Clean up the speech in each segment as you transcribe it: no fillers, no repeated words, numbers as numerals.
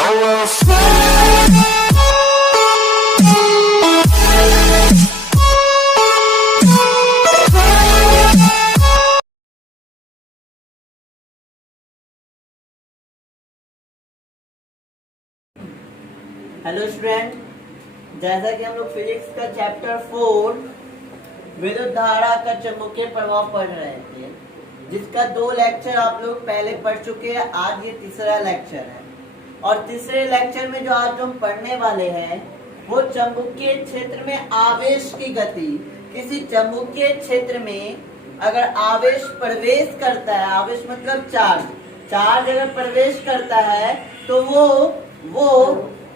Hello student, जैसा कि हम लोग फिजिक्स का चैप्टर 4 विद्युत धारा का चुंबकीय प्रभाव पढ़ रहे थे, जिसका 2 लेक्चर आप लोग पहले पढ़ चुके हैं। आज ये तीसरा लेक्चर है और तीसरे लेक्चर में जो आज हम पढ़ने वाले हैं वो चुंबकीय क्षेत्र में आवेश की गति। किसी चुंबकीय क्षेत्र में अगर आवेश प्रवेश करता है, आवेश मतलब चार्ज अगर प्रवेश करता है तो वो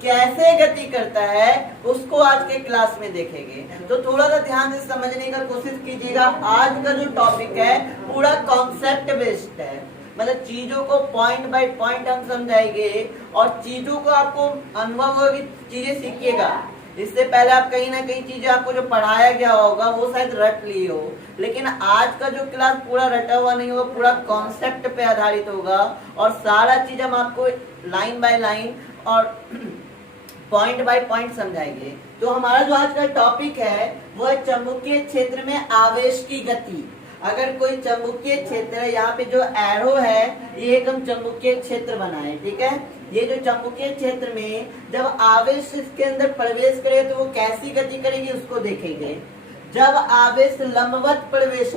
कैसे गति करता है उसको आज के क्लास में देखेंगे। तो थोड़ा सा ध्यान से समझने का कोशिश कीजिएगा। आज का जो टॉपिक है पूरा कॉन्सेप्ट बेस्ड है, मतलब चीजों को पॉइंट बाय पॉइंट हम समझाएंगे और चीजों को आपको अनुभव की चीजें सीखिएगा। इससे पहले आप कहीं ना कहीं चीजें आपको जो पढ़ाया गया होगा वो शायद रट लिए हो, लेकिन आज का जो क्लास पूरा रटा हुआ नहीं होगा, पूरा कॉन्सेप्ट पे आधारित होगा और सारा चीज हम आपको लाइन बाय लाइन और पॉइंट बाय पॉइंट समझाएंगे। तो हमारा जो आज का टॉपिक है वो है चुंबकीय क्षेत्र में आवेश की गति। अगर कोई चुंबकीय क्षेत्र है, यहाँ पे जो एरो है ये एक हम चुंबकीय क्षेत्र बनाए, ठीक है। ये जो चुंबकीय क्षेत्र में जब आवेश इसके अंदर प्रवेश करे तो वो कैसी गति करेगी उसको देखेंगे। जब आवेश लंबवत प्रवेश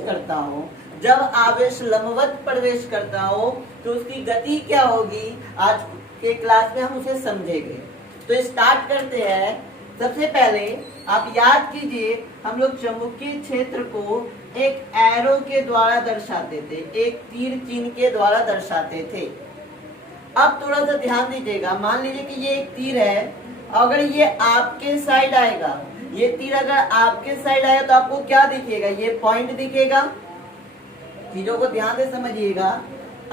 करता हो, तो उसकी गति क्या होगी, आज के क्लास में हम उसे समझेंगे। तो स्टार्ट करते हैं। सबसे पहले आप याद कीजिए, हम लोग चुंबकीय क्षेत्र को एक एरो के द्वारा दर्शाते थे, एक तीर चिन्ह के द्वारा दर्शाते थे। अब थोड़ा सा ध्यान दीजिएगा। मान लीजिए कि ये एक तीर है, अगर ये आपके साइड आएगा, ये तीर अगर आपके साइड आएगा तो आपको क्या दिखेगा, ये पॉइंट दिखेगा। चीजों को ध्यान से समझिएगा।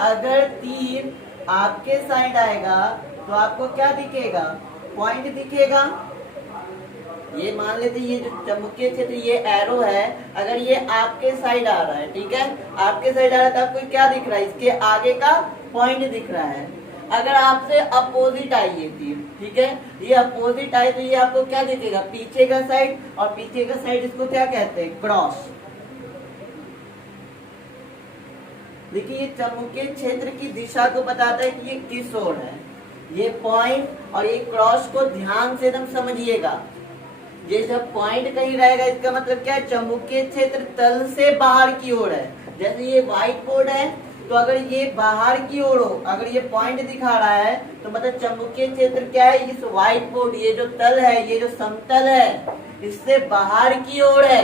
अगर तीर आपके साइड आएगा तो आपको क्या दिखेगा, पॉइंट दिखेगा। ये मान लेते ये जो चुंबकीय क्षेत्र ये एरो है, अगर ये आपके साइड आ रहा है, ठीक है, आपके साइड आ रहा है तो आपको क्या दिख रहा है, इसके आगे का पॉइंट दिख रहा है। अगर आपसे अपोजिट आई ये तीर, ठीक है, ये अपोजिट आए तो ये आपको क्या दिखेगा, पीछे का साइड, और पीछे का साइड इसको क्या कहते हैं, क्रॉस। देखिए ये चुंबकीय क्षेत्र की दिशा को बताता है कि ये किस ओर है। ये पॉइंट और ये क्रॉस को ध्यान से एकदम समझिएगा। ये जब पॉइंट कहीं रहेगा इसका मतलब क्या है, चुंबकीय क्षेत्र तल से बाहर की ओर है। जैसे ये व्हाइट बोर्ड है तो अगर ये बाहर की ओर हो, अगर ये पॉइंट दिखा रहा है तो मतलब चुंबकीय क्षेत्र क्या है, इस व्हाइट बोर्ड, ये जो तल है, ये जो समतल है, इससे बाहर की ओर है।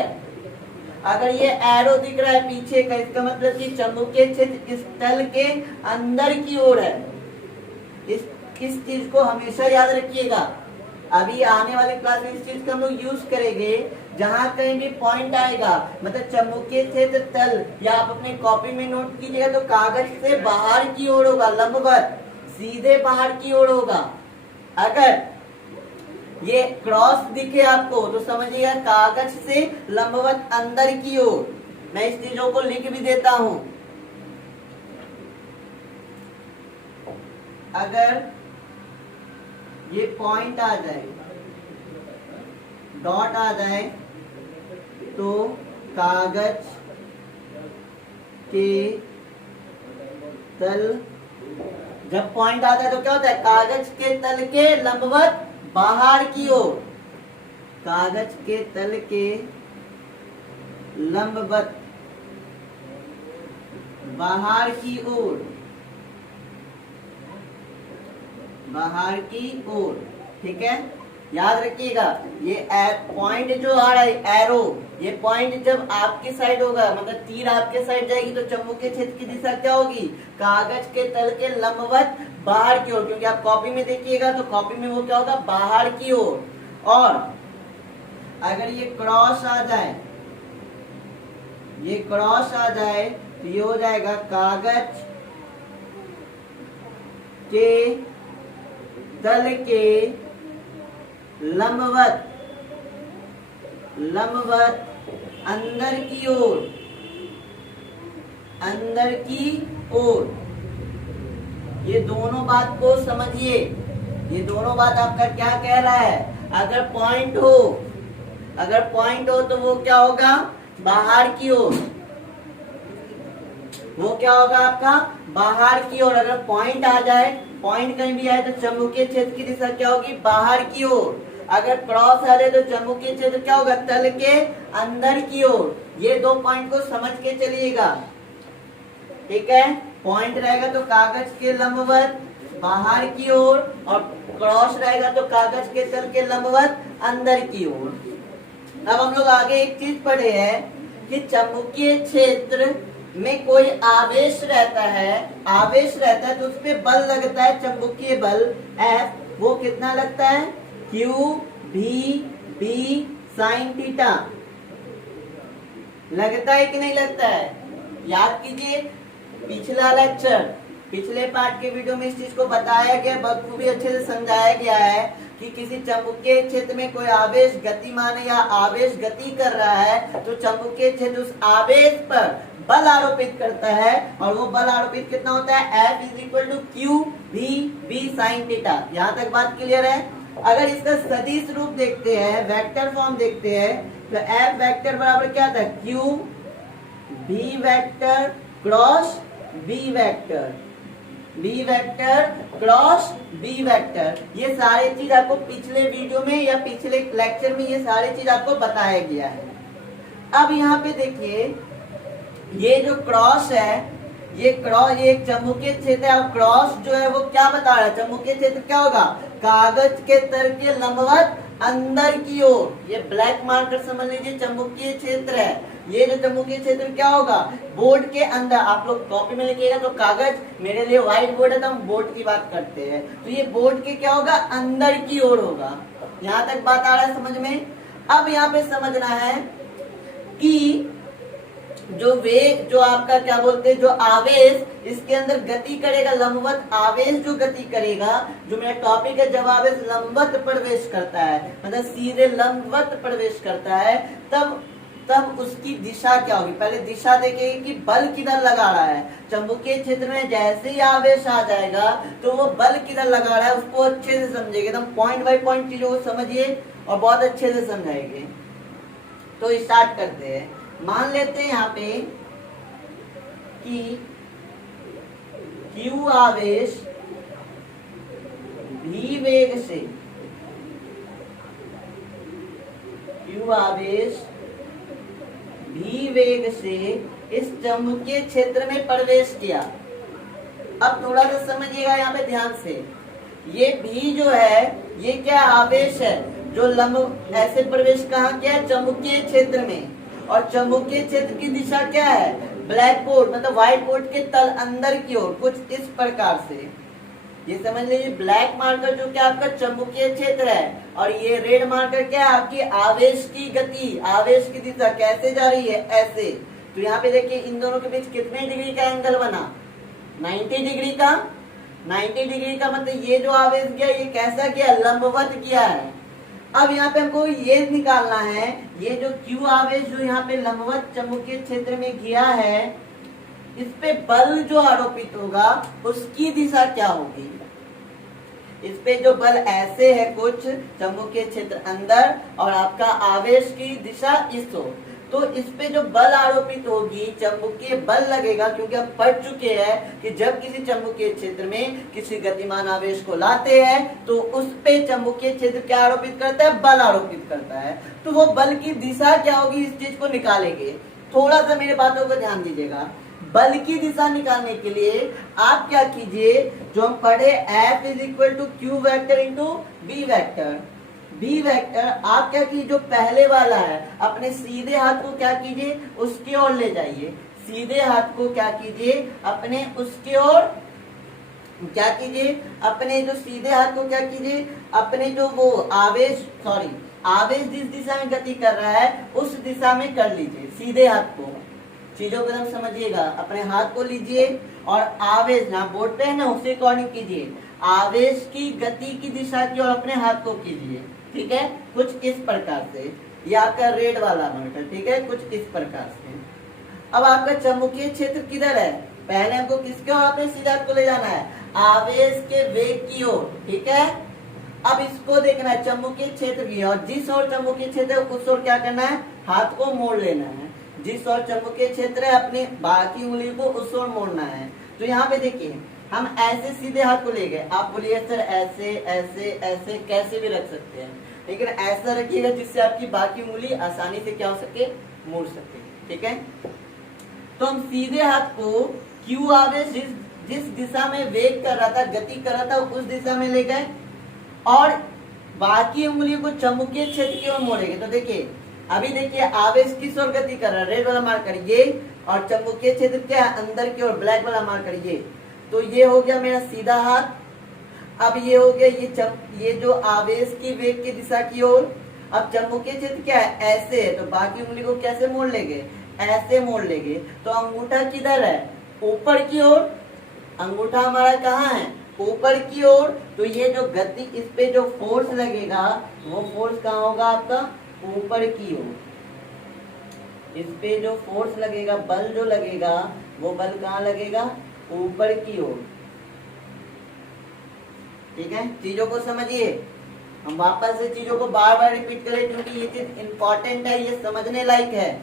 अगर ये एरो दिख रहा है पीछे का, इसका मतलब कि चुंबकीय क्षेत्र इस तल के अंदर की ओर है। इस चीज को हमेशा याद रखिएगा। अभी आने वाले क्लास में इस चीज का हम लोग यूज करेंगे। जहां कहीं भी पॉइंट आएगा मतलब चुंबकीय क्षेत्र तल, या आप अपने कॉपी में नोट कीजिएगा तो कागज से बाहर की ओर होगा, लंबवत सीधे बाहर की ओर होगा। अगर ये क्रॉस दिखे आपको तो समझिएगा कागज से लंबवत अंदर की ओर। मैं इस चीजों को लिख भी देता हूं। अगर ये पॉइंट आ जाए, डॉट आ जाए, तो कागज के तल, जब पॉइंट आता है तो क्या होता है, कागज के तल के लंबवत बाहर की ओर, कागज के तल के लंबवत बाहर की ओर, बाहर की ओर, ठीक है। याद रखिएगा ये पॉइंट जो आ रहा है एरो, ये पॉइंट जब आपके साइड होगा, मतलब तीर आपके साइड जाएगी तो चुंबकीय क्षेत्र की दिशा क्या होगी, कागज के तल के लंबवत बाहर की ओर। क्योंकि आप कॉपी में देखिएगा तो कॉपी में वो क्या होगा, बाहर की ओर। और अगर ये क्रॉस आ जाए, ये क्रॉस आ जाए तो ये हो जाएगा कागज के तल के लंबवत अंदर की ओर, ये दोनों बात को समझिए। ये दोनों बात आपका क्या कह रहा है? अगर पॉइंट हो तो वो क्या होगा? बाहर की ओर। वो क्या होगा आपका? बाहर की ओर। अगर पॉइंट आ जाए, पॉइंट कहीं भी आए तो चुंबकीय क्षेत्र की दिशा क्या होगी? बाहर की ओर। अगर क्रॉस आ जाए तो चुंबकीय क्षेत्र क्या होगा? तल के अंदर की ओर। ये दो पॉइंट को समझ के चलिएगा, ठीक है? पॉइंट रहेगा तो कागज के लंबवत बाहर की ओर, और क्रॉस रहेगा तो कागज के तल के लंबवत अंदर की ओर। अब हम लोग आगे एक चीज पढ़े हैं कि चुंबकीय क्षेत्र में कोई आवेश रहता है तो उस पे बल लगता है, चुंबकीय बल F। वो कितना लगता है? Q V B sin theta. लगता है कि नहीं लगता है? याद कीजिए पिछला लेक्चर, पिछले पार्ट के वीडियो में इस चीज को बताया गया, बखूबी अच्छे से समझाया गया है कि किसी चुंबकीय क्षेत्र में कोई आवेश गतिमान है या आवेश गति कर रहा है तो चुंबकीय क्षेत्र उस आवेश पर बल आरोपित करता है, और वो बल आरोपित कितना होता है? F is equal to q v b sine theta. यहाँ तक बात क्लियर है? अगर इसका सदिश रूप देखते हैं, वेक्टर फॉर्म देखते हैं, तो F वेक्टर बराबर क्या था? Q b vector cross b vector, b vector cross b vector. ये सारी चीज आपको पिछले वीडियो में या पिछले लेक्चर में ये सारी चीज आपको बताया गया है। अब यहाँ पे देखिए ये जो क्रॉस है, ये एक चुंबकीय क्षेत्र है, और क्रॉस जो है वो क्या बता रहा है? चुंबकीय क्षेत्र क्या होगा? कागज के तल के लंबवत अंदर की ओर। ये ब्लैक मार्कर समझ लीजिए चुंबकीय क्षेत्र है। ये जो चुंबकीय क्षेत्र क्या होगा? बोर्ड के अंदर। आप लोग कॉपी में लिखिएगा तो कागज, मेरे लिए व्हाइट बोर्ड है तो हम बोर्ड की बात करते हैं, तो ये बोर्ड के क्या होगा? अंदर की ओर होगा। यहाँ तक बात आ रहा है समझ में? अब यहाँ पे समझना है कि जो वेग, जो आपका क्या बोलते हैं, जो आवेश इसके अंदर गति करेगा, लंबवत आवेश जो गति करेगा, जो मेरा टॉपिक है, जब आवेश लंबवत प्रवेश करता है, मतलब सीधे लंबवत प्रवेश करता है, तब उसकी दिशा क्या होगी? पहले दिशा देखेंगे कि बल किधर लगा रहा है। चुंबकीय क्षेत्र में जैसे ही आवेश आ जाएगा तो वो बल किधर लगा रहा है उसको अच्छे से समझिएगा, एकदम पॉइंट बाय पॉइंट चीजों को समझिए और बहुत अच्छे से समझाएंगे। तो स्टार्ट करते हैं। मान लेते हैं यहाँ पे कि Q आवेश V वेग से, Q आवेश V वेग से इस चुंबकीय क्षेत्र में प्रवेश किया। अब थोड़ा सा समझिएगा यहाँ पे ध्यान से, ये V जो है ये क्या आवेश है जो लंब ऐसे प्रवेश कहाँ किया? चुंबकीय क्षेत्र में। और चुंबकीय क्षेत्र की दिशा क्या है? ब्लैक बोर्ड मतलब व्हाइट बोर्ड के तल अंदर की ओर, कुछ इस प्रकार से। ये समझ लीजिए ब्लैक मार्कर जो क्या आपका चुंबकीय क्षेत्र है, और ये रेड मार्कर क्या है? आपकी आवेश की गति, आवेश की दिशा कैसे जा रही है? ऐसे। तो यहाँ पे देखिए इन दोनों के बीच कितने डिग्री का एंगल बना? 90 डिग्री का। 90 डिग्री का मतलब ये जो आवेश गया ये कैसा किया? लंबवत किया है। अब यहाँ पे हमको ये निकालना है, ये जो Q आवेश जो यहाँ पे लंबवत चुंबकीय क्षेत्र में गया है, इस पे बल जो आरोपित होगा उसकी दिशा क्या होगी? इस पे जो बल ऐसे है कुछ चुंबकीय क्षेत्र अंदर, और आपका आवेश की दिशा इस ओर, तो इस पे जो बल आरोपित होगी, चुंबकीय बल लगेगा, क्योंकि आप पढ़ चुके हैं कि जब किसी चुंबकीय क्षेत्र में किसी गतिमान आवेश को लाते हैं तो उस पे चुंबकीय क्षेत्र क्या आरोपित करता है? बल आरोपित करता है। तो वो बल की दिशा क्या होगी, इस चीज को निकालेंगे। थोड़ा सा मेरे बातों को ध्यान दीजिएगा। बल की दिशा निकालने के लिए आप क्या कीजिए, जो हम पढ़े F is equal to q vector into b vector. B vector आप क्या कीजिए, जो पहले वाला है अपने सीधे हाथ को क्या कीजिए, उसके ओर ले जाइए। सीधे हाथ को क्या कीजिए, अपने उसके ओर क्या कीजिए, अपने जो सीधे हाथ को क्या कीजिए, अपने जो वो आवेश आवेश जिस दिशा में गति कर रहा है उस दिशा में कर लीजिए। सीधे हाथ को, चीजों को एकदम समझिएगा। अपने हाथ को लीजिए और आवेश ना बोर्ड पे है ना, उसे अकॉर्डिंग कीजिए। आवेश की गति की दिशा की ओर अपने हाथ को कीजिए, ठीक है? कुछ इस प्रकार से। ये आपका रेड वाला नोट, ठीक है? कुछ इस प्रकार से। अब आपका चुंबकीय क्षेत्र किधर है? पहले हमको किसके ओर अपने सीधे हाथ को ले जाना है? आवेश के वेग की ओर, ठीक है? अब इसको देखना है चुंबकीय क्षेत्र भी है, और जिस ओर चुंबकीय क्षेत्र है उस ओर क्या करना है, हाथ को मोड़ लेना है। जिस ओर चुंबकीय क्षेत्र है अपनी बाकी उंगली को उस ओर मोड़ना है। तो यहाँ पे देखिए हम ऐसे सीधे हाथ को ले गए, आप बोलिए सर ऐसे ऐसे ऐसे कैसे भी रख सकते हैं, लेकिन ऐसा रखिएगा जिससे आपकी बाकी उंगली आसानी से क्या हो सके, मोड़ सके। ठीक है, तो हम सीधे हाथ को क्यू आवेश जिस दिशा में वेग कर रहा था, गति कर रहा था, उस दिशा में ले गए और बाकी उंगलियों को चुंबकीय क्षेत्र की ओर मोड़ेंगे। तो देखिए अभी देखिए आवेश किस ओर गति कर रहा है, रेड वाला मार्कर ये, और चुंबकीय क्षेत्र क्या है, अंदर की ओर, ब्लैक वाला मार्कर ये। तो ये हो गया मेरा सीधा हाथ। अब ये हो गया ये जो आवेश की वेग की दिशा की ओर। अब चुंबकीय क्षेत्र क्या है, ऐसे है, तो बाकी उंगली को कैसे मोड़ लेंगे, ऐसे मोड़ लेंगे। तो अंगूठा किधर है, ऊपर की ओर, अंगूठा हमारा कहाँ है, ऊपर की ओर। तो ये जो गति, इस पे जो फोर्स लगेगा वो फोर्स कहाँ होगा आपका, ऊपर की ओर। इस पे जो फोर्स लगेगा, बल जो लगेगा, वो बल कहाँ लगेगा, ऊपर की ओर। ठीक है, चीजों को समझिए। हम वापस से चीजों को बार बार रिपीट करें क्योंकि ये चीज इंपॉर्टेंट है, ये समझने लायक है।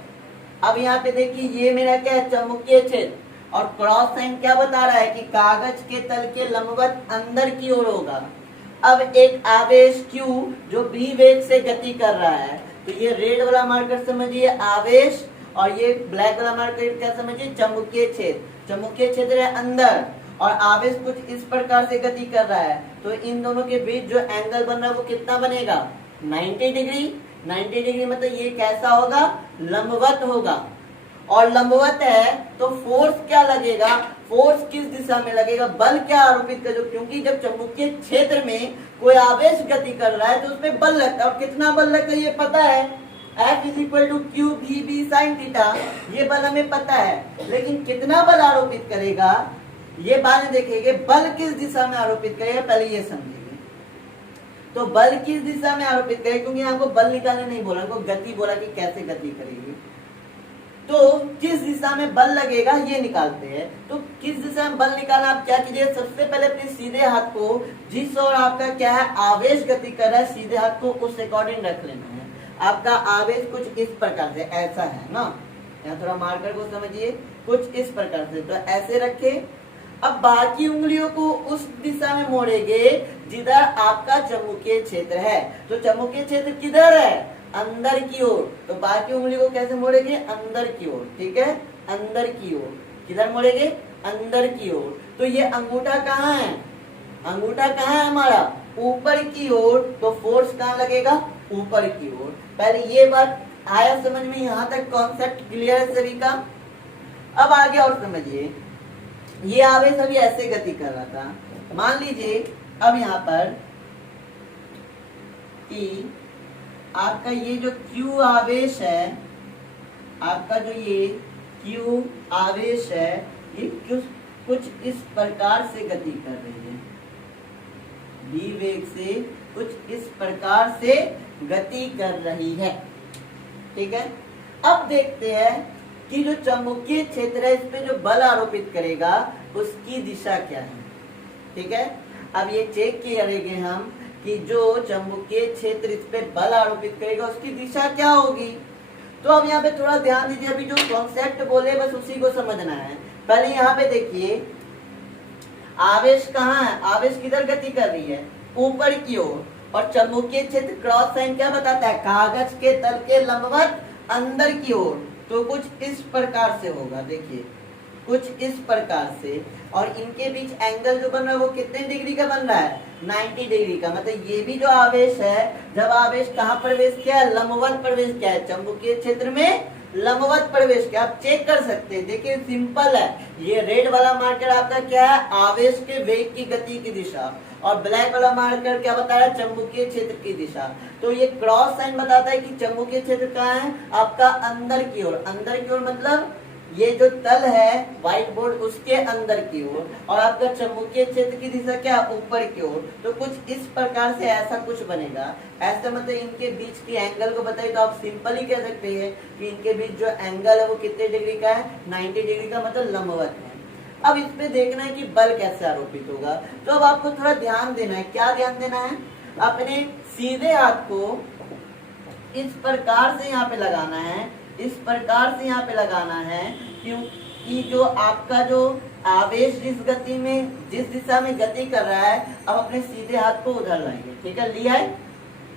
अब यहाँ पे देखिए ये मेरा क्या है, चुंबकीय क्षेत्र, और क्रॉस साइन क्या बता रहा है कि कागज के तल के लंबवत अंदर की ओर होगा। अब एक आवेश Q जो v वेग से गति कर रहा है, तो ये रेड वाला मार्कर समझिए आवेश, और ये ब्लैक वाला मार्कर क्या समझिए, चुंबकीय क्षेत्र। चुंबकीय क्षेत्र है अंदर और आवेश कुछ इस प्रकार से गति कर रहा है, तो इन दोनों के बीच जो एंगल बन रहा है वो कितना बनेगा, 90 डिग्री। 90 डिग्री मतलब ये कैसा होगा, लंबवत होगा। और लंबवत है तो फोर्स क्या लगेगा, फोर्स किस दिशा में लगेगा, बल क्या आरोपित करो, क्योंकि जब चुंबकीय क्षेत्र में कोई आवेश गति कर रहा है तो उसमें बल लगता है, और कितना बल लगता है ये पता है, F = Q V sin theta, ये बल हमें पता है। लेकिन कितना बल आरोपित करेगा ये बाद में देखेंगे, बल किस दिशा में आरोपित करेगा पहले ये समझेंगे। तो बल किस दिशा में आरोपित करेगा, क्योंकि हमको बल निकालने नहीं बोला, हमको गति बोला कि कैसे गति करेगी। तो किस दिशा में बल लगेगा ये निकालते हैं। तो किस दिशा में बल निकालना, आप क्या कीजिए, सबसे पहले अपने सीधे हाथ को जिस ओर आपका क्या है आवेश गति कर रहा है, सीधे हाथ को उस अकॉर्डिंग रख लेना है। आपका आवेश कुछ इस प्रकार से ऐसा है ना, यहाँ थोड़ा मार्कर को समझिए, कुछ इस प्रकार से, तो ऐसे रखे। अब बाकी उंगलियों को उस दिशा में मोड़ेंगे जिधर आपका चुंबकीय क्षेत्र है। तो चुंबकीय क्षेत्र किधर है, अंदर की ओर, तो बाकी उंगली को कैसे मोड़ेंगे, अंदर की ओर। ठीक है, अंदर की ओर, किधर मोड़ेंगे, अंदर की ओर। तो ये अंगूठा कहाँ है, अंगूठा कहाँ है हमारा, ऊपर की ओर, तो फोर्स कहाँ लगेगा, ऊपर की ओर। पहले ये बात आया समझ में, यहाँ तक कॉन्सेप्ट क्लियर है सभी का। अब आगे और समझिए, ये आवेश अभी ऐसे गति कर रहा था, मान लीजिए अब यहाँ पर कि आपका ये जो Q आवेश है, आपका जो ये Q आवेश है, ये कुछ इस प्रकार से गति कर रही है, v वेग से कुछ इस प्रकार से गति कर रही है। ठीक है, अब देखते हैं कि जो चुंबकीय क्षेत्र है इस पे जो बल आरोपित करेगा उसकी दिशा क्या है। ठीक है, अब ये चेक करेंगे हम कि जो चुंबकीय क्षेत्र इस पे बल आरोपित करेगा उसकी दिशा क्या होगी। तो अब यहाँ पे थोड़ा ध्यान दीजिए, अभी जो कॉन्सेप्ट बोले बस उसी को समझना है। पहले यहाँ पे देखिए आवेश कहाँ है, आवेश किधर गति कर रही है, ऊपर की ओर, और चुंबकीय क्षेत्र क्रॉस साइन क्या बताता है, कागज के तल के लंबवत अंदर की ओर। तो कुछ इस प्रकार से होगा, देखिए कुछ इस प्रकार से, और इनके बीच एंगल जो बन रहा है वो कितने डिग्री का बन रहा है, 90 डिग्री का। मतलब ये भी जो आवेश है, जब आवेश कहाँ प्रवेश किया है, लंबवत प्रवेश किया है, चुंबकीय क्षेत्र में लंबवत प्रवेश किया। आप चेक कर सकते हैं, देखिए सिंपल है, ये रेड वाला मार्कर आपका क्या है, आवेश के वेग की गति की दिशा, और ब्लैक वाला मार्कर क्या बता रहा है, चुंबकीय क्षेत्र की दिशा। तो ये क्रॉस साइन बताता है कि चुंबकीय क्षेत्र कहाँ है, आपका अंदर की ओर। अंदर की ओर मतलब ये जो तल है व्हाइट बोर्ड उसके अंदर की ओर, और आपका चुंबकीय क्षेत्र की दिशा क्या, ऊपर की ओर। तो कुछ इस प्रकार से ऐसा कुछ बनेगा। ऐसा मतलब इनके बीच की एंगल को बताइए तो आप सिंपल ही कह सकते हैं कि इनके बीच जो एंगल है वो कितने डिग्री का है, 90 डिग्री का, मतलब लंबवत है। अब इस पे देखना है कि बल कैसे आरोपित होगा। तो अब आपको थोड़ा ध्यान देना है, क्या ध्यान देना है, अपने सीधे हाथ को इस प्रकार से यहाँ पे लगाना है, इस प्रकार से यहाँ पे लगाना है, क्योंकि जो आपका जो आवेश जिस गति में, जिस दिशा में गति कर रहा है, अब अपने सीधे हाथ को उधर लाएंगे। ठीक है,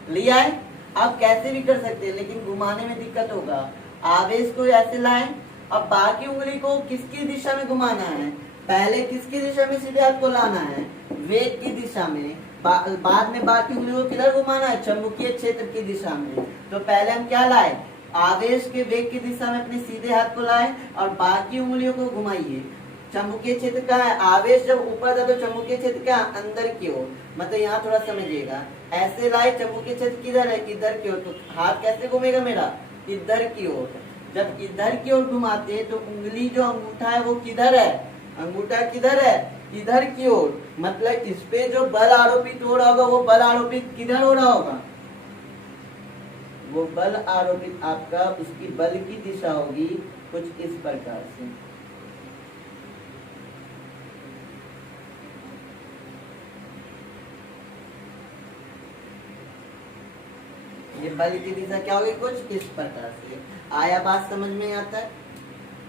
लिया है। आप कैसे भी कर सकते हैं, लेकिन घुमाने में दिक्कत होगा। आवेश को ऐसे लाएं, अब बाकी उंगली को किसकी दिशा में घुमाना है? पहले किसकी दिशा में सीधे हाथ को लाना है? वेग की दिशा में। बाद में बाकी उंगली को किधर घुमाना है? चुंबकीय क्षेत्र की दिशा में। तो पहले हम क्या लाए? आवेश के वेग की दिशा में अपने सीधे हाथ को लाए और बाकी उंगलियों को घुमाइए। चुंबकीय क्षेत्र कहाँ है? आवेश जब ऊपर था तो चुंबकीय क्षेत्र क्या? अंदर की ओर। मतलब यहाँ थोड़ा समझिएगा, ऐसे लाए, चुंबकीय क्षेत्र किधर है? इधर की ओर। तो हाथ कैसे घूमेगा मेरा? इधर की ओर। जब इधर की ओर घुमाते हैं तो उंगली जो अंगूठा है वो किधर है? अंगूठा किधर है? इधर की ओर। मतलब इस पे जो बल आरोपित हो रहा होगा वो बल आरोपित किधर हो रहा होगा? वो बल आरोपित आपका, उसकी बल की दिशा होगी कुछ इस प्रकार से। ये बल की दिशा क्या होगी? कुछ इस प्रकार से। आया बात समझ में? यहाँ तक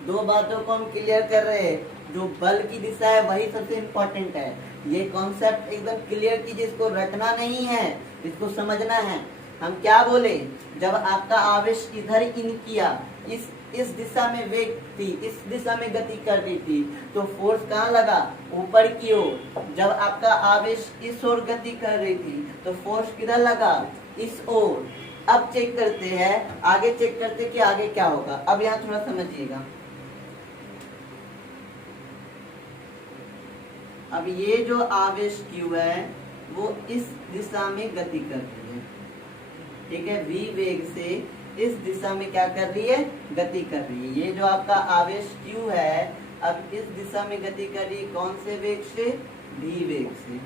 दो बातों को हम क्लियर कर रहे हैं। जो बल की दिशा है वही सबसे इम्पोर्टेंट है। ये कॉन्सेप्ट एकदम क्लियर कीजिए, इसको रटना नहीं है, इसको समझना है। हम क्या बोले? जब आपका आवेश इधर इन किया, इस दिशा में वेग थी, इस दिशा में गति कर रही थी, तो फोर्स कहाँ लगा? ऊपर की ओर। जब आपका आवेश इस ओर गति कर रही थी तो फोर्स किधर लगा? इस ओर। अब चेक करते हैं, आगे चेक करते हैं कि आगे क्या होगा। अब यहाँ थोड़ा समझिएगा। अब ये जो आवेश Q है वो इस दिशा में गति कर रही है। ठीक है, V वेग से इस दिशा में क्या कर रही है? गति कर रही है। ये जो आपका आवेश Q है अब इस दिशा में गति कर रही है। कौन से वेग से? V वेग से।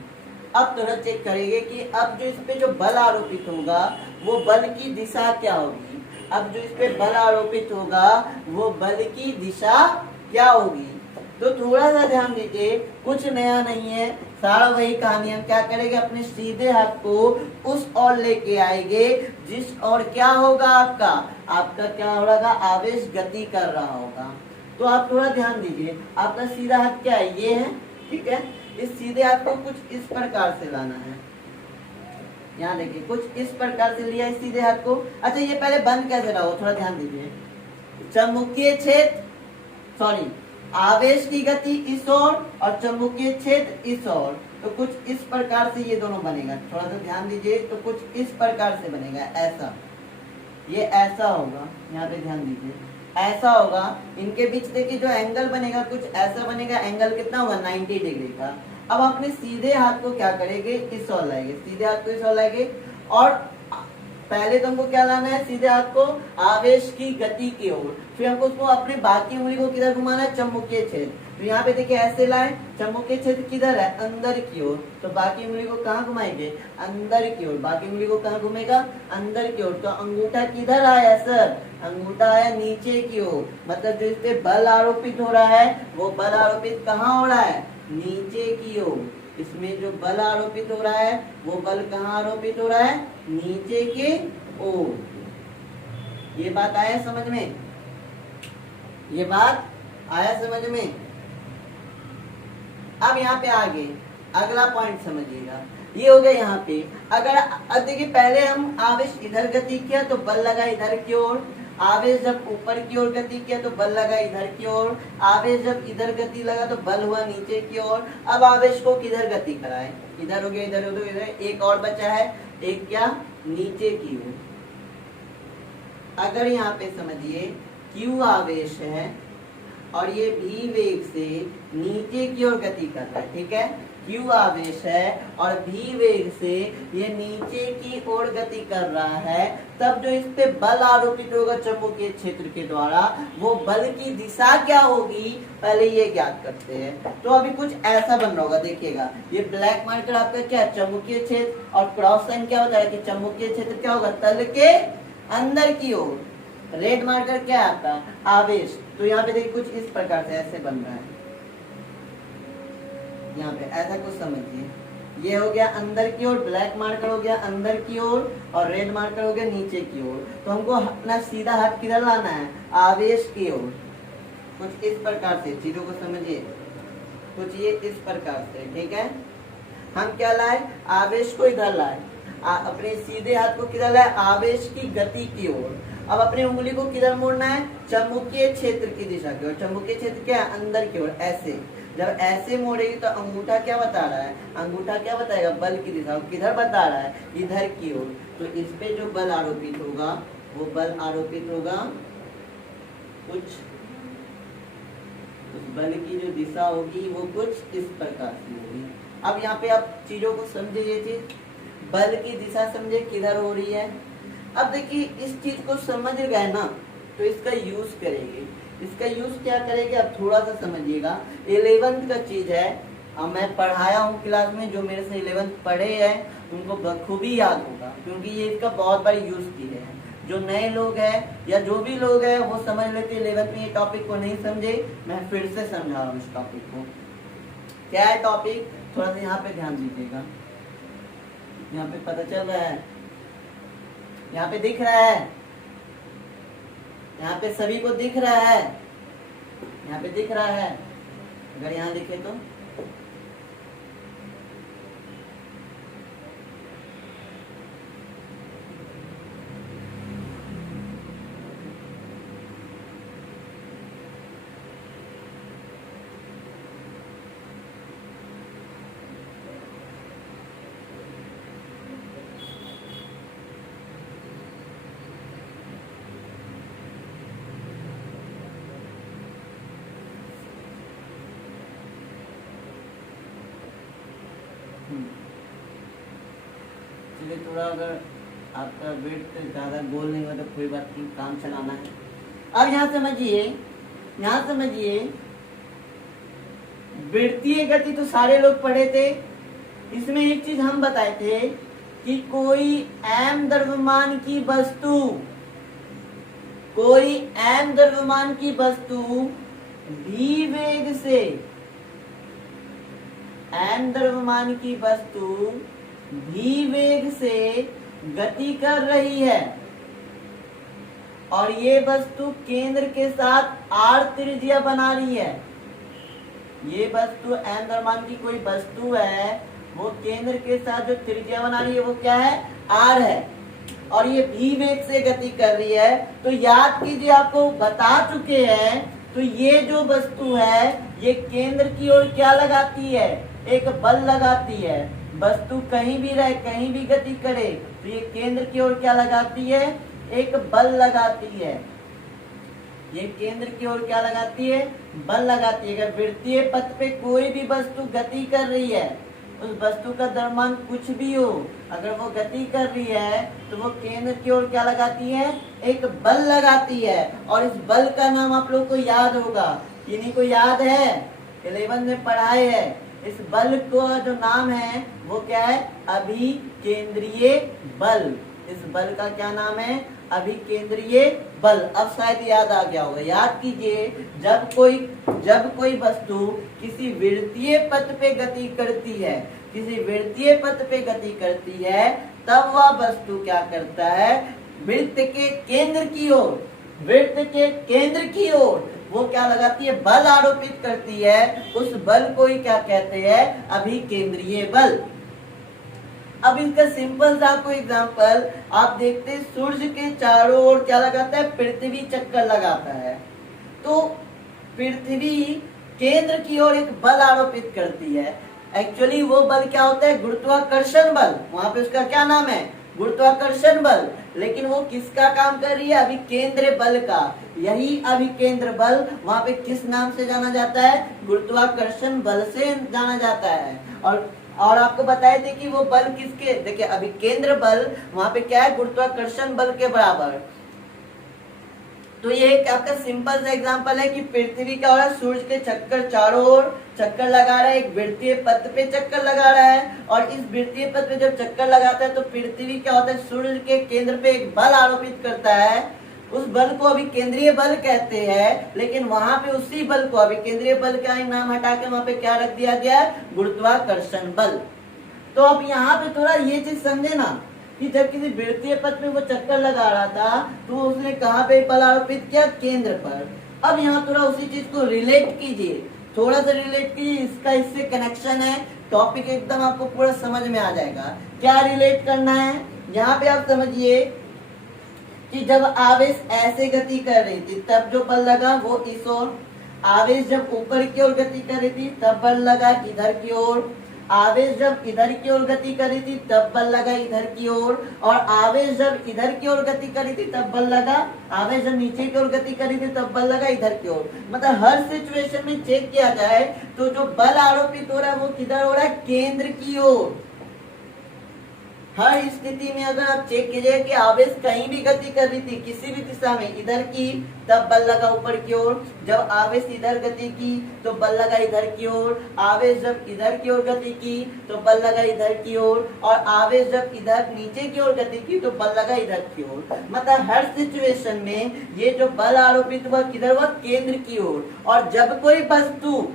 अब थोड़ा चेक करेंगे कि अब जो इस पे जो बल आरोपित होगा वो बल की दिशा क्या होगी। अब जो इस पे बल आरोपित होगा वो बल की दिशा क्या होगी। तो थोड़ा सा ध्यान दीजिए, कुछ नया नहीं है, सारा वही कहानी। हम क्या करेंगे? अपने सीधे हाथ को उस ओर लेके आएंगे जिस ओर क्या होगा? आपका क्या हो रहा? आवेश गति कर रहा होगा। तो आप थोड़ा ध्यान दीजिए, आपका सीधा हाथ क्या है? ये है। ठीक है, इस सीधे हाथ को कुछ इस प्रकार से लाना है। यहाँ देखिए, कुछ इस प्रकार से लिया इस सीधे हाथ को। अच्छा, ये पहले बंद कैसे रहा हो? थोड़ा ध्यान दीजिए। चुंबकीय क्षेत्र, सॉरी, आवेश की गति इस ओर और चुंबकीय क्षेत्र इस ओर। तो कुछ इस प्रकार से ये दोनों बनेगा। थोड़ा सा ध्यान दीजिए, तो कुछ इस प्रकार से बनेगा। ऐसा, ये ऐसा होगा। यहाँ पे ध्यान दीजिए, ऐसा होगा। इनके बीच देखिए जो एंगल बनेगा कुछ ऐसा बनेगा। एंगल कितना होगा? 90 डिग्री का। अब अपने सीधे हाथ को क्या करेंगे? इस ओर लाएंगे। सीधे हाथ को इस ओर लाएंगे और पहले तो हमको क्या लाना है? सीधे हाथ को आवेश की गति की ओर। फिर हमको उसको अपने बाकी उंगली को किधर घुमाना है? चुंबकीय क्षेत्र। तो यहाँ पे देखिए ऐसे लाए, चुंबकीय क्षेत्र किधर है? अंदर की ओर। तो बाकी उंगली को कहाँ घुमाएंगे? अंदर की ओर। बाकी उंगली को कहाँ घूमेगा? अंदर की ओर। तो अंगूठा किधर आया सर? अंगूठा आया नीचे की ओर। मतलब जो इस पे बल आरोपित हो रहा है वो बल आरोपित कहाँ हो रहा है? नीचे की ओर। इसमें जो बल आरोपित हो रहा है वो बल कहाँ आरोपित हो रहा है? नीचे के ओर। ये बात आया समझ में? ये बात आया समझ में? अब यहाँ पे आगे अगला पॉइंट समझिएगा। ये हो गया यहाँ पे। अगर अब देखिए, पहले हम आवेश इधर गति किया तो बल लगा इधर की ओर। आवेश जब ऊपर की ओर गति किया तो बल लगा इधर की ओर। आवेश जब इधर गति लगा तो बल हुआ नीचे की ओर। अब आवेश को किधर गति कराए? इधर हो गया, इधर हो गया, इधर। एक और बचा है, एक क्या? नीचे की ओर। अगर यहाँ पे समझिए Q आवेश है और ये V वेग से नीचे की ओर गति कर रहा है। ठीक है, Q आवेश है और V वेग से ये नीचे की ओर गति कर रहा है। तब जो इस पे बल आरोपित होगा चुंबकीय क्षेत्र के द्वारा, वो बल की दिशा क्या होगी? पहले ये ज्ञात करते हैं। तो अभी कुछ ऐसा बन रहा होगा, देखिएगा। ये ब्लैक मार्कर आपका क्या है? चुंबकीय क्षेत्र। और क्रॉस साइन क्या होता है कि चुंबकीय क्षेत्र क्या होगा? तल के अंदर की ओर। रेड मार्कर क्या है आपका? आवेश। तो यहाँ पे देखिए कुछ इस प्रकार से ऐसे बन रहा है। यहाँ पे ऐसा कुछ समझिए। ये हो गया अंदर की ओर, ब्लैक मार्कर हो गया अंदर की ओर और रेड मार्कर हो गया नीचे की ओर। तो हमको अपना सीधा हाथ किधर लाना है, आवेश की ओर। कुछ इस प्रकार से चीजों को समझिए, कुछ ये इस प्रकार से, ठीक है। हम क्या लाए, आवेश को इधर लाए, अपने सीधे हाथ को किधर लाए, आवेश की गति की ओर। अब अपनी उंगली को किधर मोड़ना है, चुंबकीय क्षेत्र की दिशा की ओर। चुंबकीय क्षेत्र क्या है, अंदर की ओर, ऐसे। जब ऐसे मोड़ेगी तो अंगूठा क्या बता रहा है, अंगूठा क्या बताएगा, बल की दिशा किधर बता रहा है, इधर की ओर। तो इस पे जो बल आरोपित होगा वो बल आरोपित होगा कुछ, उस बल की जो दिशा होगी वो कुछ इस प्रकार से होगी। अब यहाँ पे आप चीजों को समझे, ये चीज बल की दिशा समझे किधर हो रही है। अब देखिए इस चीज को समझ गए ना तो इसका यूज करेंगे। इसका यूज क्या करेंगे, अब थोड़ा सा समझिएगा। 11th का चीज है, अब मैं पढ़ाया हूँ क्लास में, जो मेरे से 11th पढ़े हैं उनको बखूबी याद होगा, क्योंकि ये इसका बहुत बार यूज किए हैं। जो नए लोग हैं या जो भी लोग हैं वो समझ लेते हैं, 11th में ये टॉपिक को नहीं समझे, मैं फिर से समझा रहा हूँ इस टॉपिक को। क्या है टॉपिक, थोड़ा सा यहाँ पे ध्यान दीजिएगा। यहाँ पे पता चल रहा है, यहाँ पे दिख रहा है, यहाँ पे सभी को दिख रहा है, यहाँ पे दिख रहा है, अगर यहाँ दिखे तो। चलिए थोड़ा, अगर आपका वेट ज़्यादा गोल नहीं हुआ तो कोई बात नहीं, काम चलाना है। अब यहाँ समझिए, यहाँ समझिए, वृत्तीय गति तो सारे लोग पढ़े थे। इसमें एक चीज हम बताए थे कि कोई m द्रव्यमान की वस्तु, कोई m द्रव्यमान की वस्तु v वेग से, m द्रव्यमान की वस्तु v वेग से गति कर रही है और ये वस्तु केंद्र के साथ r त्रिज्या बना रही है। ये वस्तु m द्रव्यमान की कोई वस्तु है, वो केंद्र के साथ जो त्रिज्या बना रही है वो क्या है, r है, और ये v वेग से गति कर रही है। तो याद कीजिए, आपको बता चुके हैं, तो ये जो वस्तु है ये केंद्र की ओर क्या लगाती है, एक बल लगाती है। वस्तु कहीं भी रहे, कहीं भी गति करे, तो ये केंद्र की ओर क्या लगाती है, एक बल लगाती है। ये केंद्र की ओर क्या लगाती है, बल लगाती है। अगर वृत्तीय पथ पे कोई भी वस्तु गति कर रही है, उस वस्तु का द्रव्यमान कुछ भी हो, अगर वो गति कर रही है तो वो केंद्र की ओर क्या लगाती है, एक बल लगाती है। और इस बल का नाम आप लोग को याद होगा, किन्हीं को याद है, 11 में पढ़ाए है। इस बल को जो नाम है वो क्या है, अभिकेंद्रीय बल। इस बल का क्या नाम है, अभिकेंद्रीय बल। अब शायद याद आ गया होगा। याद कीजिए, जब कोई वस्तु किसी वृत्तीय पथ पे गति करती है, किसी वृत्तीय पथ पे गति करती है, तब वह वस्तु क्या करता है, वृत्त के केंद्र की ओर, वृत्त के केंद्र की ओर वो क्या लगाती है, बल आरोपित करती है। उस बल को ही क्या कहते हैं, अभिकेंद्रीय बल। अब इसका सिंपल सा आपको एग्जांपल, आप देखते हैं सूर्य के चारों ओर क्या लगाता है, पृथ्वी चक्कर लगाता है। तो पृथ्वी केंद्र की ओर एक बल आरोपित करती है। एक्चुअली वो बल क्या होता है, गुरुत्वाकर्षण बल। वहां पे उसका क्या नाम है, गुरुत्वाकर्षण बल। लेकिन वो किसका काम कर रही है, अभिकेंद्र बल का। यही अभिकेंद्र बल वहां पे किस नाम से जाना जाता है, गुरुत्वाकर्षण बल से जाना जाता है। और आपको बताए थे कि वो बल किसके, देखिए अभिकेंद्र बल वहां पे क्या है, गुरुत्वाकर्षण बल के बराबर। तो ये एक आपका सिंपल सा एग्जांपल है कि पृथ्वी क्या हो रहा है, सूर्य के चक्कर चारों ओर चक्कर लगा रहा है, एक वृत्तीय पथ पे चक्कर लगा रहा है। और इस वृत्तीय पथ पे जब चक्कर लगाता है तो पृथ्वी क्या होता है, सूर्य के केंद्र पे एक बल आरोपित करता है। उस बल को अभिकेंद्रीय बल कहते हैं। लेकिन वहां पे उसी बल को, अभिकेंद्रीय बल का नाम हटा के वहां पे क्या रख दिया गया है, गुरुत्वाकर्षण बल। तो अब यहाँ पे थोड़ा ये चीज समझे ना कि जब किसी वृत्तीय पथ में वो चक्कर लगा रहा था तो उसने कहाँ पे बल आरोपित किया, केंद्र पर। अब यहाँ थोड़ा उसी चीज को रिलेट कीजिए, थोड़ा सा रिलेट कीजिए, इसका इससे कनेक्शन है, टॉपिक एकदम आपको पूरा समझ में आ जाएगा। क्या रिलेट करना है, यहाँ पे आप समझिए कि जब आवेश ऐसे गति कर रही थी तब जो बल लगा वो इस ओर, आवेश जब ऊपर की ओर गति कर रही थी तब बल लगा इधर की ओर, आवेश जब इधर की ओर गति कर रही थी तब बल लगा इधर की ओर, और आवेश जब इधर की ओर गति कर रही थी तब बल लगा, आवेश जब नीचे की ओर गति कर रही थी तब बल लगा इधर की ओर। मतलब हर सिचुएशन में चेक किया जाए तो जो बल आरोपित हो रहा है वो किधर हो रहा है, केंद्र की ओर। हर स्थिति में अगर आप चेक कीजिए कि आवेश कहीं भी गति कर रही थी किसी भी दिशा में इधर की तब बल लगा ऊपर की ओर, जब आवेश इधर गति की तो बल लगा इधर की ओर, आवेश जब इधर की ओर गति की तो बल लगा इधर की ओर, और आवेश जब इधर नीचे की ओर गति की तो बल लगा इधर की ओर। मतलब हर सिचुएशन में ये जो बल आरोपित हुआ किधर हुआ, केंद्र की ओर। और जब कोई वस्तु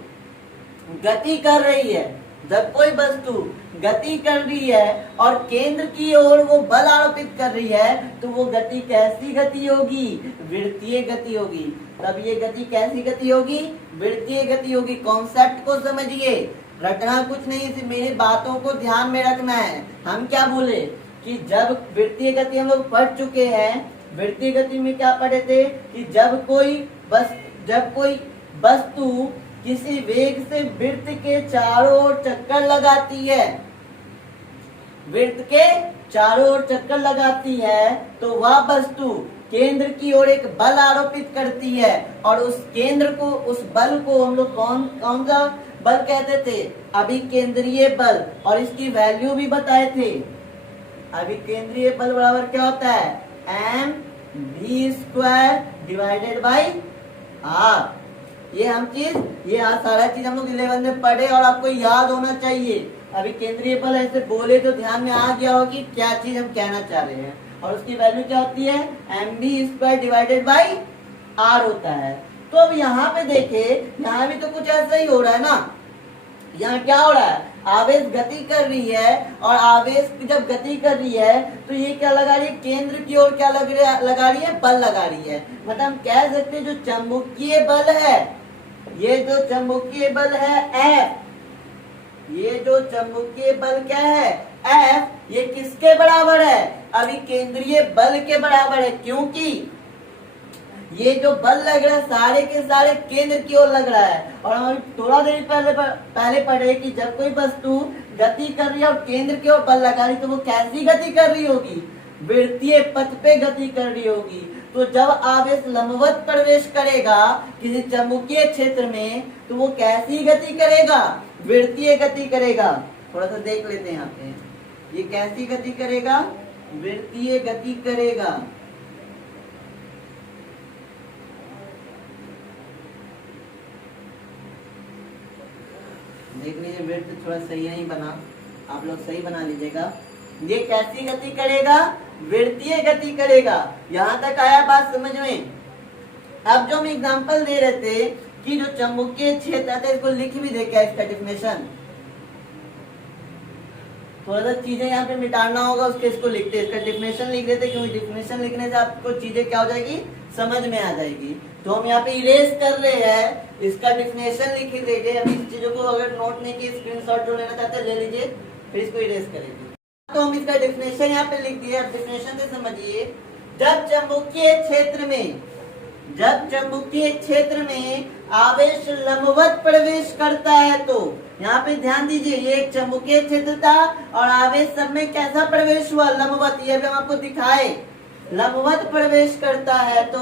गति कर रही है, जब कोई वस्तु गति कर रही है और केंद्र की ओर वो बल आरोपित कर रही है तो वो गति कैसी गति होगी, वृत्तीय गति होगी। तब ये गति कैसी गति होगी, वृत्तीय गति होगी। कॉन्सेप्ट को समझिए, रटना कुछ नहीं, सिर्फ मेरी बातों को ध्यान में रखना है। हम क्या बोले कि जब वृत्तीय गति हम लोग पढ़ चुके हैं, वृत्तीय गति में क्या पढ़े थे कि जब कोई वस्तु किसी वेग से वृत्त के चारों ओर चक्कर लगाती है, वृत्त के चारों ओर चक्कर लगाती है तो वह वस्तु केंद्र की ओर एक बल आरोपित करती है, और उस केंद्र को, उस बल को हम लोग कौन सा बल कहते थे, अभिकेंद्रीय बल। और इसकी वैल्यू भी बताए थे। अभिकेंद्रीय बल बराबर क्या होता है, mv² डिवाइडेड बाई r। ये सारा चीज हम लोग 11 में पढ़े और आपको याद होना चाहिए। अभी केंद्रीय बल ऐसे बोले तो ध्यान में आ गया हो कि क्या चीज हम कहना चाह रहे हैं। और उसकी वैल्यू क्या होती है, mv² डिवाइडेड बाई r होता है। तो अब यहाँ पे देखे, यहाँ भी तो कुछ ऐसा ही हो रहा है ना। यहाँ क्या हो रहा है, आवेश गति कर रही है, और आवेश जब गति कर रही है तो ये क्या लगा रही है, केंद्र की ओर क्या लगा रही है, बल लगा रही है। मतलब हम कह सकते हैं जो चुंबकीय बल है, ये जो चुंबकीय बल है F, ये जो चुंबकीय बल क्या है F, ये किसके बराबर है, अभिकेंद्रीय बल के बराबर है। क्योंकि ये जो बल लग रहा है सारे के सारे केंद्र की ओर लग रहा है। और हम थोड़ा देर पहले पढ़े कि जब कोई वस्तु गति कर रही है और केंद्र की ओर बल लगा रही तो वो कैसी गति कर रही होगी, वृत्तीय पथ पे गति कर रही होगी। तो जब आवेश लंबवत प्रवेश करेगा किसी चुंबकीय क्षेत्र में तो वो कैसी गति करेगा, वृत्तीय गति करेगा। थोड़ा सा देख लेते हैं यहाँ पे, ये कैसी गति करेगा, वृत्तीय गति करेगा। देख लीजिए, वृत्त थोड़ा सही नहीं बना, आप लोग सही बना लीजिएगा। ये कैसी गति करेगा, वृत्तीय गति करेगा। यहाँ तक आया बात समझ में। अब जो हम एग्जांपल दे रहे थे कि जो चुंबकीय क्षेत्र था, इसको लिख भी दे क्या इसका डेफिनेशन, थोड़ा सा चीजें यहाँ पे मिटाना होगा, उसके इसको लिखते, इसका डेफिनेशन लिख देते, क्योंकि डेफिनेशन लिखने से आपको चीजें क्या हो जाएगी, समझ में आ जाएगी। तो हम यहाँ पे इरेज कर रहे हैं, इसका डेफिनेशन लिख लीजिए। अभी इस चीजों को अगर नोट नहीं किए, स्क्रीनशॉट जो लेना चाहते हैं ले लीजिए, फिर इसको इरेज करेंगे। तो हम इसका डेफिनेशन यहाँ पे लिख दिए, अब डेफिनेशन से समझिए। जब चुंबकीय क्षेत्र में आवेश लंबवत प्रवेश करता है तो यहाँ पे ध्यान दीजिए, ये एक चुंबकीय क्षेत्र था और आवेश सब में कैसा प्रवेश हुआ, लंबवत। ये भी हम आपको दिखाए, लंबवत प्रवेश करता है तो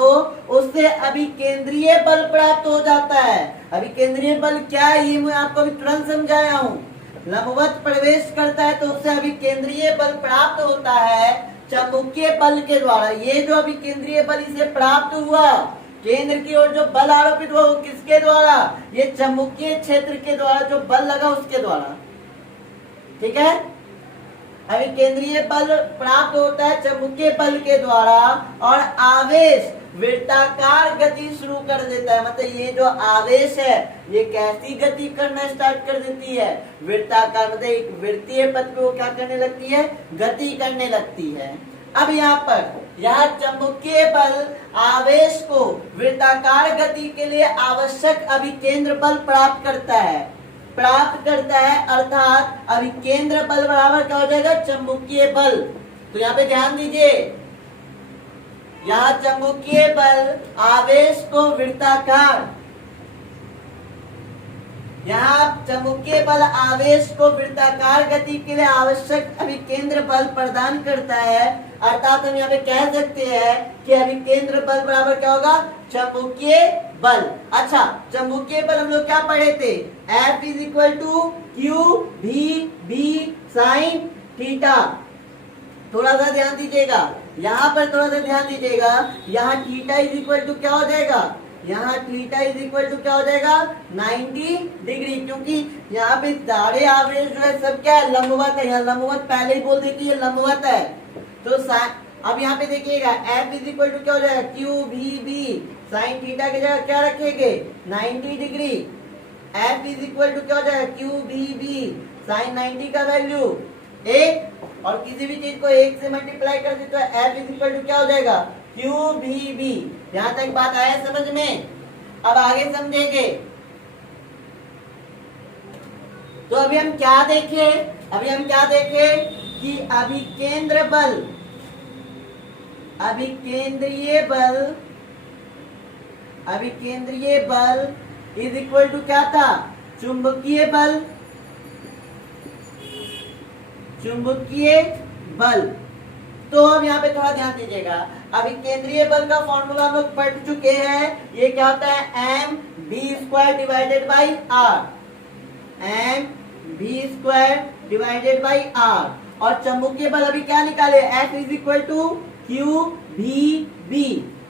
उससे अभिकेंद्रीय बल प्राप्त हो जाता है। अभिकेंद्रीय बल क्या है, ये मैं आपको अभी तुरंत समझाया हूँ। लंबवत प्रवेश करता है तो उससे अभिकेंद्रीय बल प्राप्त होता है चुंबकीय बल के द्वारा। ये जो अभिकेंद्रीय बल इसे प्राप्त हुआ, केंद्र की ओर जो बल आरोपित हुआ, वो किसके द्वारा, ये चुंबकीय क्षेत्र के द्वारा जो बल लगा उसके द्वारा। ठीक है, अभिकेंद्रीय बल प्राप्त होता है चुंबकीय बल के द्वारा और आवेश वृत्ताकार गति शुरू कर देता है। मतलब ये जो आवेश है ये कैसी गति करना स्टार्ट कर देती है, वृत्ताकार, मतलब एक वृत्तीय पथ पे वो क्या करने लगती है, गति करने लगती है। अब यहाँ पर यह चुंबकीय बल आवेश को वृत्ताकार गति के लिए आवश्यक अभिकेंद्र बल प्राप्त करता है अर्थात अभिकेंद्र बल बराबर क्या हो जाएगा, चुंबकीय बल। तो यहाँ पे ध्यान दीजिए, यहाँ चुंबकीय बल आवेश को वृत्ताकार, यहाँ चुंबकीय बल आवेश को वृत्ताकार गति के लिए आवश्यक अभिकेंद्र बल प्रदान करता है। अर्थात हम यहाँ पे कह सकते हैं कि अभिकेंद्र बल बराबर क्या होगा, चुंबकीय बल। अच्छा, चुंबकीय बल हम लोग क्या पढ़े थे, F is equal to q v b sine theta. थोड़ा सा ध्यान दीजिएगा, यहाँ पर थोड़ा सा ध्यान दीजिएगा, यहाँ थीटा इज इक्वल टू क्या हो जाएगा, यहाँ थीटा इज इक्वल टू क्या हो जाएगा, 90 डिग्री, क्योंकि यहाँ पे सारे आवेश जो है सब क्या है, लंबवत है। यहाँ लंबवत पहले ही बोल देती है लंबवत है। तो अब यहाँ पे देखिएगा F इज इक्वल टू क्या हो जाएगा, Q v b sine theta की जगह क्या रखेंगे, 90 degree. F is equal to क्या हो जाएगा, क्यू भी बी साइन 90 का वैल्यू 1, और किसी भी चीज को 1 से मल्टीप्लाई कर दे तो F इज इक्वल टू क्या हो जाएगा, क्यू भी बी। यहाँ तक बात आया समझ में? अब आगे समझेंगे। तो अभी हम क्या देखे कि अभिकेंद्रीय बल इज इक्वल टू क्या था, चुंबकीय बल। तो हम यहाँ पे थोड़ा ध्यान दीजिएगा, अभिकेंद्रीय बल का फॉर्मूला हम लोग पढ़ चुके हैं। ये क्या होता है, m b square divided by r, m b square divided by r. और चुंबकीय बल अभी क्या निकाले, F is equal to q v b,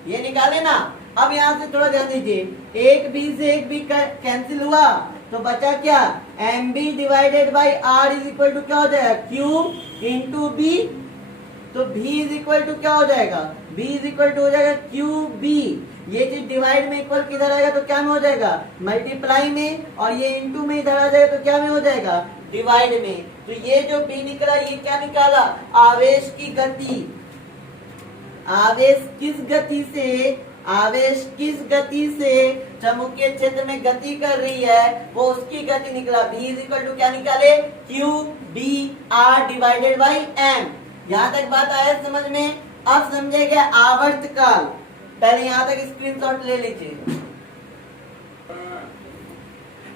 ये निकाले ना। अब यहाँ से थोड़ा ध्यान दीजिए, एक बी से एक बी कैंसिल हुआ तो बचा क्या, m b divided by r is equal to क्या हो जाएगा, क्यू इंटू बी। तो v इज इक्वल टू क्या हो जाएगा, v इज इक्वल टू हो जाएगा क्यू बी। ये चीज डिवाइड में इक्वल किधर आएगा तो क्या में हो जाएगा, मल्टीप्लाई में, और ये इंटू में इधर आ जाएगा तो क्या में हो जाएगा, डिवाइड में। तो ये जो b निकला ये क्या निकाला, आवेश की गति। आवेश किस गति से चुंबकीय क्षेत्र में गति कर रही है वो उसकी गति निकला। v इज इक्वल टू क्या निकाले, q d r divided by m. यहाँ तक बात आया समझ में? अब समझेंगे आवर्त काल। पहले यहाँ तक स्क्रीनशॉट ले लीजिए।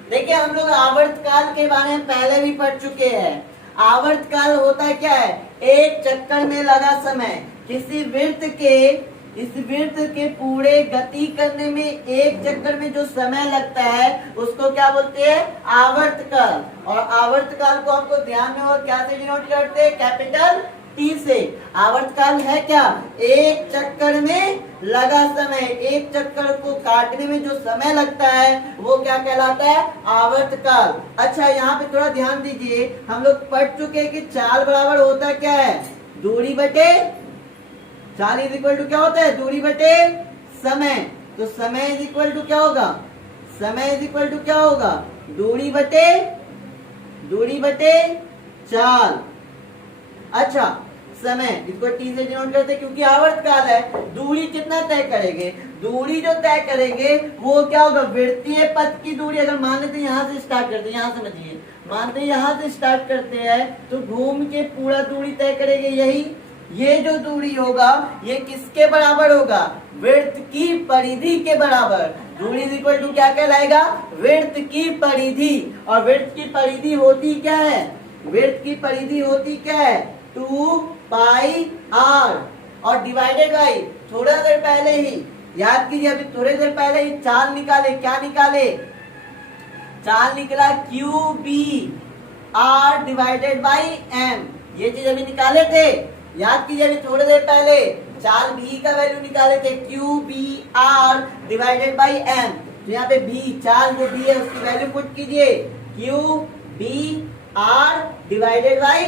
देखिए हम लोग आवर्त काल के बारे में पहले भी पढ़ चुके हैं। आवर्त काल होता है क्या है, एक चक्कर में लगा समय। किसी इस वृत्त के पूरे गति करने में एक चक्कर में जो समय लगता है उसको क्या बोलते हैं, आवर्त काल। और आवर्त काल को आपको ध्यान में और क्या से डिनोट करते हैं, कैपिटल टी से। आवर्त काल है क्या, एक चक्कर में लगा समय, एक चक्कर को काटने में जो समय लगता है वो क्या कहलाता है, आवर्त काल। अच्छा यहाँ पे थोड़ा ध्यान दीजिए, हम लोग पढ़ चुके हैं कि चाल बराबर होता क्या है, दूरी बटे, चाल इज इक्वल टू क्या होता है, दूरी बटे समय। तो समय इज इक्वल टू क्या होगा, समय इज इक्वल टू क्या होगा, दूरी बटे चाल। अच्छा समय इसको टी से डिनोट करते क्योंकि आवर्त काल है। दूरी कितना तय करेंगे, दूरी जो तय करेंगे वो क्या होगा, वृत्तीय पथ की दूरी। अगर मान लेते यहाँ से स्टार्ट करते हैं, यहाँ समझिए, मानते यहाँ से स्टार्ट करते हैं तो घूम के पूरा दूरी तय करेंगे यही। ये जो दूरी होगा ये किसके बराबर होगा, वृत्त की परिधि के बराबर। दूरी इज इक्वल टू क्या कहलाएगा, वृत्त की परिधि। और वृत्त की परिधि होती क्या है, वृत्त की परिधि होती क्या है, 2 पाई आर। और डिवाइडेड बाई, थोड़ा देर पहले ही याद कीजिए, अभी थोड़ी देर पहले ही चाल निकाले, क्या निकाले, चाल निकला q b r divided by m. ये चीज अभी निकाले थे, याद कीजिए, अभी थोड़ी देर पहले चाल b का वैल्यू निकाले थे, q b r divided by m. तो यहाँ पे b, चाल जो b है उसकी वैल्यू पुट कीजिए, q b r divided by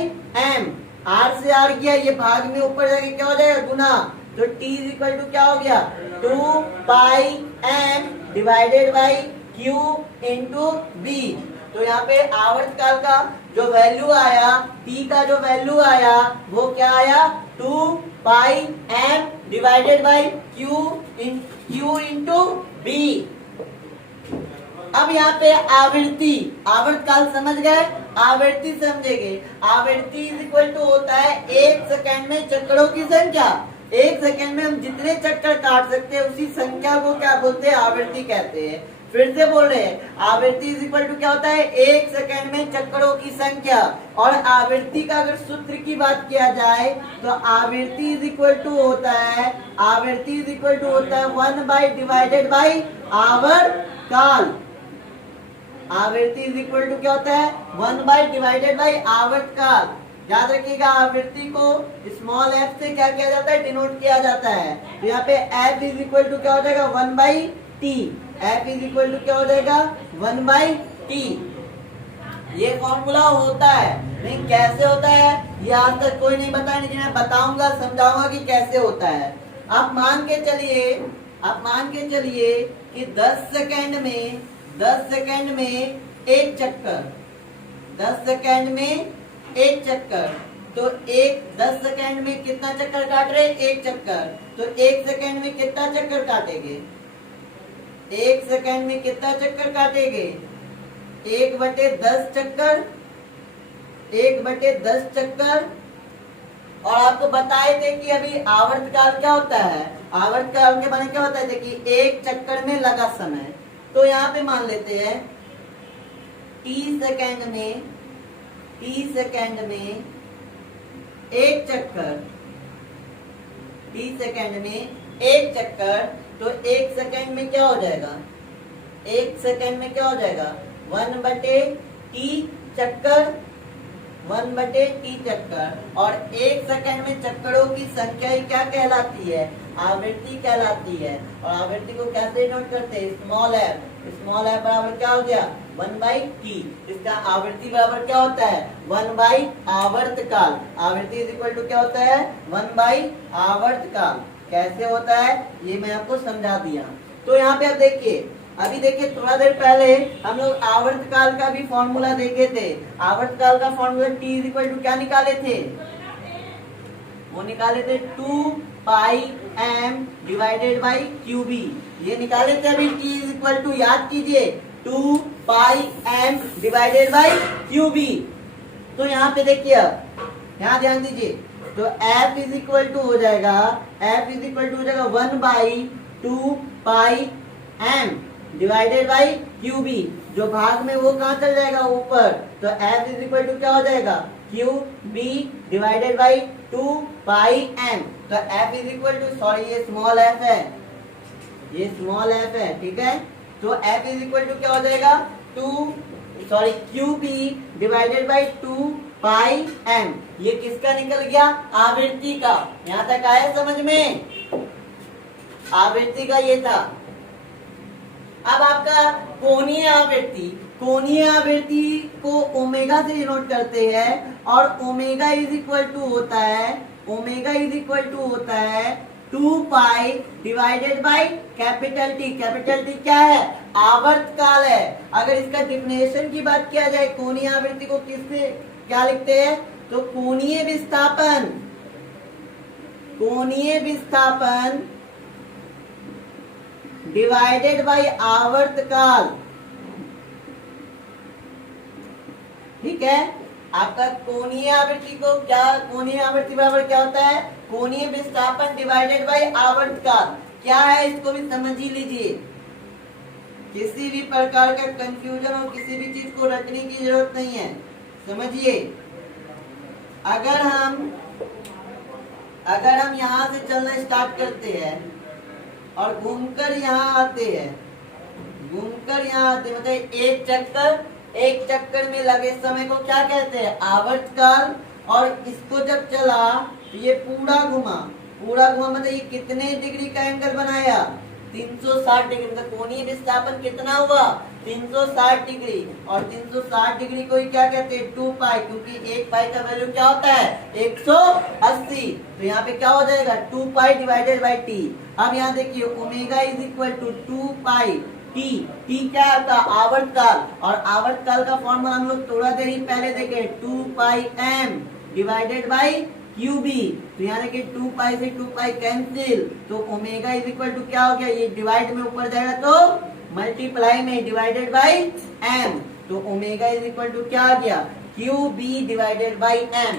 m. R से आर किया, ये भाग में ऊपर जाके क्या हो जाएगा, गुना। तो t इज इक्वल टू क्या हो गया, 2 pi m divided by q into b. तो यहाँ पे आवर्तकाल का जो वैल्यू आया, t का जो वैल्यू आया वो क्या आया, 2 pi m divided by q into b. अब यहाँ पे आवृत्ति, आवर्तकाल समझ गए, आवृत्ति समझेंगे। आवृत्ति इज इक्वल टू होता है 1 सेकंड में चक्रों की संख्या। 1 सेकंड में हम जितने चक्कर काट सकते हैं उसी संख्या को क्या बोलते हैं, आवृत्ति कहते हैं। फिर से बोल रहे हैं, आवृत्ति इज इक्वल टू क्या होता है, 1 सेकंड में चक्रों की संख्या। और आवृत्ति का अगर सूत्र की बात किया जाए तो आवृत्ति इज इक्वल टू होता है, आवृत्ति इज इक्वल टू होता है 1 बाई डिवाइडेड बाई आवर्तकाल। आवृत्ति इज इक्वल टू क्या होता है, 1 बाई डिवाइडेड बाई आवर्तकाल। याद रखिएगा, आवृत्ति को स्मॉल f से क्या किया जाता है, डिनोट किया जाता है। तो यहाँ पे f इज इक्वल टू क्या हो जाएगा, 1 by t. f is equal to क्या हो जाएगा, 1 बाई टी। ये फॉर्मूला होता है, नहीं कैसे होता है ये आज तक कोई नहीं बताया, लेकिन मैं बताऊंगा, समझाऊंगा कि कैसे होता है। आप मान के चलिए कि 10 सेकंड में एक चक्कर, 10 सेकंड में एक चक्कर। तो 10 सेकंड में कितना चक्कर काट रहे हैं, एक चक्कर। तो 1 सेकंड में कितना चक्कर काटेंगे, 1 सेकंड में कितना चक्कर काटेंगे, 1/10 चक्कर, 1/10 चक्कर। और आपको बताए थे कि अभी आवर्तकाल क्या होता है, आवर्तकाल के बारे में क्या होता है, देखिए एक चक्कर में लगा समय। तो यहाँ पे मान लेते हैं t सेकंड में एक चक्कर, t सेकंड में एक चक्कर। तो 1 सेकंड में क्या हो जाएगा, 1 सेकंड में क्या हो जाएगा, 1/t चक्कर, 1/t चक्कर। और 1 सेकंड में चक्करों की संख्या ही क्या कहलाती है, आवृत्ति कहलाती है। और आवृत्ति को कैसे नोट करते हैं, स्मॉल f। स्मॉल f बराबर क्या हो गया, 1 बाई टी। इसका आवृत्ति बराबर क्या होता है, 1 बाई आवर्तकाल। आवृत्ति इज इक्वल टू क्या होता है, 1 बाई आवर्तकाल। कैसे होता है ये मैं आपको समझा दिया। तो यहाँ पे अब देखिए, अभी देखिए थोड़ा देर पहले हम लोग आवर्तकाल का भी फॉर्मूला देखे थे। आवर्तकाल का formula t is equal to क्या निकाले थे, वो निकाले थे 2 pi m divided by QB। ये निकाले थे अभी, t इज इक्वल टू, याद कीजिए, 2 pi m divided by QB। तो यहाँ पे देखिए, यहाँ ध्यान दीजिए, तो f इज इक्वल टू हो जाएगा, f इज इक्वल टू हो जाएगा 1 by 2 pi m divided by QB। जो भाग में वो कहाँ चल जाएगा, ऊपर। तो f इज इक्वल टू क्या हो जाएगा, QB divided by 2 pi m। तो f is equal to, sorry ये स्मॉल f है, ये स्मॉल f है, ठीक है। तो f इज इक्वल टू क्या हो जाएगा, QB divided by 2 pi m। ये किसका निकल गया, आवृत्ति का। यहाँ तक आया समझ में, आवृत्ति का ये था। अब आपका कोणीय आवृत्ति, कोणीय आवृत्ति को ओमेगा से डिनोट करते हैं। और ओमेगा इज इक्वल टू होता है, ओमेगा इज इक्वल टू होता है 2 पाई divided by capital T. Capital T क्या है, आवर्तकाल है। अगर इसका डिफिनेशन की बात किया जाए, कोणीय आवृत्ति को किससे क्या लिखते हैं, तो कोणीय विस्थापन, कोणीय विस्थापन डिवाइडेड बाई आवर्तकाल, ठीक है। आपका कोणीय आवृत्ति को क्या, कोणीय आवृत्ति बराबर क्या होता है, कोणीय विस्थापन डिवाइडेड बाई आवर्तकाल। क्या है इसको भी समझ ही लीजिए, किसी भी प्रकार का कंफ्यूजन और किसी भी चीज को रटने की जरूरत नहीं है, समझिए। अगर हम यहाँ से चलना स्टार्ट करते हैं और घूमकर यहाँ आते हैं, घूमकर यहाँ आते, मतलब एक चक्कर में लगे समय को क्या कहते हैं, आवर्तकाल। और इसको जब चला तो ये पूरा घुमा मतलब ये कितने डिग्री का एंगल बनाया, 360 डिग्री। मतलब कोणीय विस्थापन कितना हुआ, 360 डिग्री, और 360 डिग्री को ही क्या कहते हैं 2 पाई, क्योंकि 1 पाई का वैल्यू क्या होता है 180। तो यहाँ पे क्या हो जाएगा 2 पाई डिवाइडेड बाई टी। अब यहाँ देखिए omega is equal to 2 pi t. T क्या होता है आवर्तकाल, और आवर्तकाल का फॉर्मूला हम लोग थोड़ा देर ही पहले देखे 2 पाई एम डिवाइडेड बाई क्यूबी। तो यहाँ देखिए 2 पाई से 2 पाई कैंसिल, तो ओमेगा इज इक्वल टू क्या हो गया, ये डिवाइड में ऊपर जाएगा तो मल्टीप्लाई में डिवाइडेड बाई एम। तो ओमेगा इज इक्वल टू क्या आ गया q b divided by m.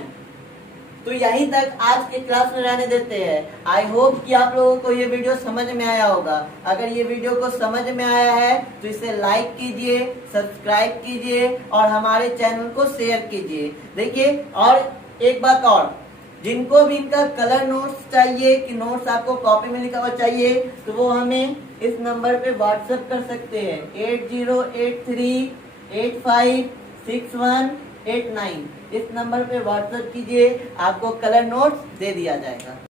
तो यहीं तक आज के क्लास में रहने देते हैं। आई होप कि आप लोगों को ये वीडियो समझ में आया होगा। अगर ये वीडियो को समझ में आया है तो इसे लाइक कीजिए, सब्सक्राइब कीजिए और हमारे चैनल को शेयर कीजिए। देखिए और एक बात और, जिनको भी इनका कलर नोट्स चाहिए कि नोट्स आपको कॉपी में लिखा हुआ चाहिए तो वो हमें इस नंबर पे व्हाट्सएप कर सकते हैं 8083856189। इस नंबर पे व्हाट्सएप कीजिए, आपको कलर नोट्स दे दिया जाएगा।